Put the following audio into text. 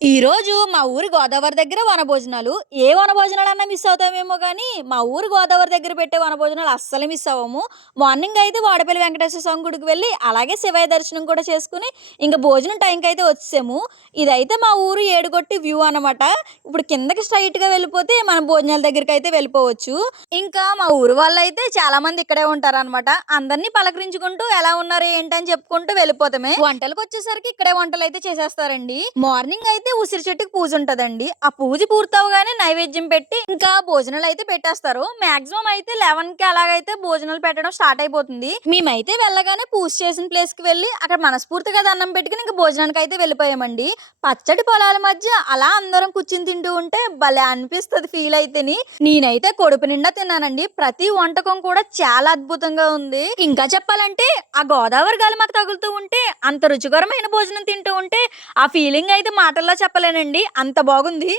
ఈరోజు మా ఊరి గోదావరి దగ్గర వనభోజనాలు. ఏ వనభోజనాలన్నా మిస్ అవుతామేమో గానీ, మా ఊరు గోదావరి దగ్గర పెట్టే వనభోజనాలు అస్సలు మిస్ అవ్వము. మార్నింగ్ అయితే వాడపల్లి వెంకటేశ్వర స్వామి గుడికి వెళ్ళి, అలాగే శివయ్య దర్శనం కూడా చేసుకొని, ఇంక భోజనం టైంకయితే వచ్చేసాము. ఇదైతే మా ఊరు ఏడుగొట్టి వ్యూ అనమాట. ఇప్పుడు కిందకి స్ట్రెయిట్‌గా వెళ్ళిపోతే మనం భోజనాల దగ్గరికైతే వెళ్ళిపోవచ్చు. ఇంకా మా ఊరు వాళ్ళైతే చాలా మంది ఇక్కడే ఉంటారనమాట. అందరిని పలకరించుకుంటూ ఎలా ఉన్నారు, ఏంటని చెప్పుకుంటూ వెళ్ళిపోతామే. వంటలకొచ్చేసరికి ఇక్కడే వంటలైతే చేసేస్తారండి. మార్నింగ్ అయితే ఉసిరి చెట్టుకి పూజ ఉంటదండి. ఆ పూజ పూర్తవగానే నైవేద్యం పెట్టి ఇంకా భోజనాలైతే పెట్టేస్తారు. మాక్సిమం అయితే 11కి అలాగైతే భోజనాలు పెట్టడం స్టార్ట్ అయిపోతుంది. మేమైతే వెళ్ళగానే పూజ చేసిన ప్లేస్‌కి వెళ్ళి అక్కడ మనస్ఫూర్తిగా దండం పెట్టుకొని ఇంక భోజనానికైతే వెళ్ళిపోయామండి. పచ్చడి పొలాల మధ్య అలా అందరం కూర్చొని తింటూ ఉంటే భలే అనిపిస్తది ఫీల్ అయితేని. నేనైతే కడుపు నిండా తిన్నానండి. ప్రతి వంటకం కూడా చాలా అద్భుతంగా ఉంది. ఇంకా చెప్పాలంటే ఆ గోదావరి గాలి మాకు తగులుతూ ఉంటే అంత రుచికరమైన భోజనం తింటూ ఉంటే ఆ ఫీలింగ్ అయితే మాటల్లో చెప్పలేనండి. అంత బాగుంది.